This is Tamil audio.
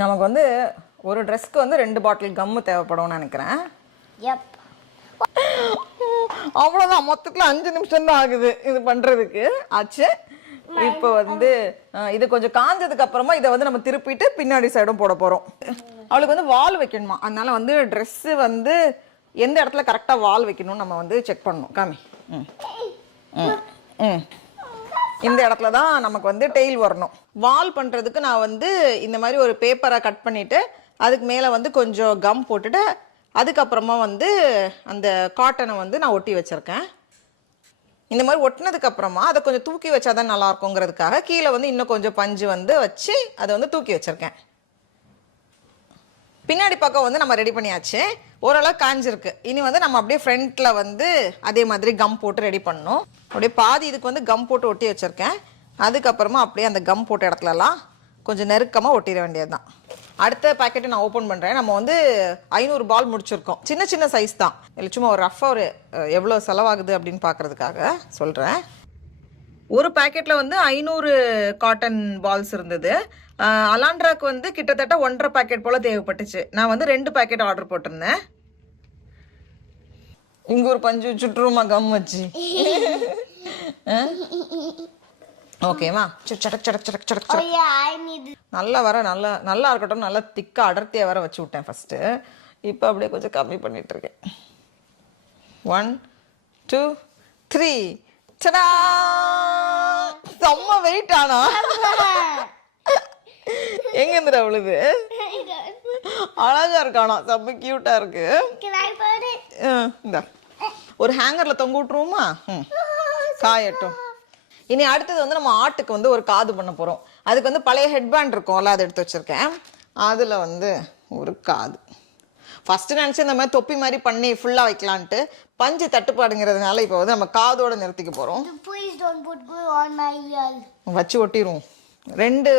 நமக்கு வந்து ஒரு ட்ரெஸ்க்கு வந்து 2 பாட்டில் கம்மு தேவைப்படும்னு நினைக்கிறேன். எப் அவ்வளோதான், மொத்தத்தில் 5 நிமிஷம் தான் ஆகுது இது பண்ணுறதுக்கு ஆச்சு. இப்போ வந்து இது கொஞ்சம் காஞ்சதுக்கு அப்புறமா இதை வந்து நம்ம திருப்பிட்டு பின்னாடி சைடும் போட போகிறோம். அவளுக்கு வந்து வால் வைக்கணுமா, அதனால வந்து ட்ரெஸ்ஸு வந்து எந்த இடத்துல கரெக்டாக வால் வைக்கணும்னு நம்ம வந்து செக் பண்ணணும். காமி. இந்த இடத்துல தான் நமக்கு வந்து டெயில் வரணும். வால் பண்ணுறதுக்கு நான் வந்து இந்த மாதிரி ஒரு பேப்பரை கட் பண்ணிவிட்டு அதுக்கு மேலே வந்து கொஞ்சம் கம் போட்டுட்டு அதுக்கப்புறமா வந்து அந்த காட்டனை வந்து நான் ஒட்டி வச்சுருக்கேன். இந்த மாதிரி ஒட்டினதுக்கப்புறமா அதை கொஞ்சம் தூக்கி வச்சா தான் நல்லா இருக்குங்கிறதுக்காக கீழே வந்து இன்னும் கொஞ்சம் பஞ்சு வந்து வச்சு அதை வந்து தூக்கி வச்சுருக்கேன். பின்னாடி பக்கம் வந்து நம்ம ரெடி பண்ணியாச்சு, ஓரளவு காஞ்சிருக்கு. இனி வந்து நம்ம அப்படியே ஃப்ரண்ட்டில் வந்து அதே மாதிரி கம் போட்டு ரெடி பண்ணணும். அப்படியே பாதி இதுக்கு வந்து கம் போட்டு ஒட்டி வச்சுருக்கேன். அதுக்கப்புறமா அப்படியே அந்த கம் போட்ட இடத்துலலாம் கொஞ்சம் நெருக்கமாக ஒட்டிட வேண்டியது தான். அடுத்த பேக்கெட்டை நான் ஓப்பன் பண்ணுறேன். நம்ம வந்து 500 பால் முடிச்சிருக்கோம். சின்ன சின்ன சைஸ் தான், இல்லை சும்மா ஒரு ரஃபாக ஒரு எவ்வளோ செலவாகுது அப்படின்னு பார்க்குறதுக்காக சொல்கிறேன். ஒரு பேக்கெட்டில் வந்து 500 காட்டன் பால்ஸ் இருந்தது. அலாண்ட்ராக்கு வந்து கிட்டத்தட்ட 1.5 பேக்கெட் போல் தேவைப்பட்டுச்சு. நான் வந்து 2 பேக்கெட் ஆர்டர் போட்டிருந்தேன். இங்கே ஒரு பஞ்சு சுற்றுமா கம் வச்சு. ஓகேவா, சடக் சடக் சடக் சடக் சடக் நல்லா வர, நல்லா இருக்கட்டும். நல்லா திக்காக அடர்த்தியாக வர வச்சு விட்டேன் ஃபஸ்ட்டு. இப்போ அப்படியே கொஞ்சம் கம்மி பண்ணிட்டு இருக்கேன். 1 2 3 சடா. செம்ம வெயிட் ஆனா எங்க இருந்துடா அவளுது அழகா இருக்கானா, செம்ம கியூட்டா இருக்கு. இந்த ஒரு ஹேங்கர்ல தொங்க விட்டுருவோமா? காயட்டும். இனி அடுத்தது வந்து நம்ம ஆட்டுக்கு வந்து ஒரு காது பண்ண போகிறோம். அதுக்கு வந்து பழைய ஹெட்பேண்ட் இருக்கும்ல, அதை எடுத்து வச்சுருக்கேன். அதில் வந்து ஒரு காது ஃபஸ்ட்டு நினச்சி இந்த மாதிரி தொப்பி மாதிரி பண்ணி ஃபுல்லாக வைக்கலான்ட்டு பஞ்சு தட்டுப்பாடுங்கிறதுனால இப்போ வந்து நம்ம காதோட நிறுத்திக்க போகிறோம். வச்சு ஒட்டிடுவோம். 2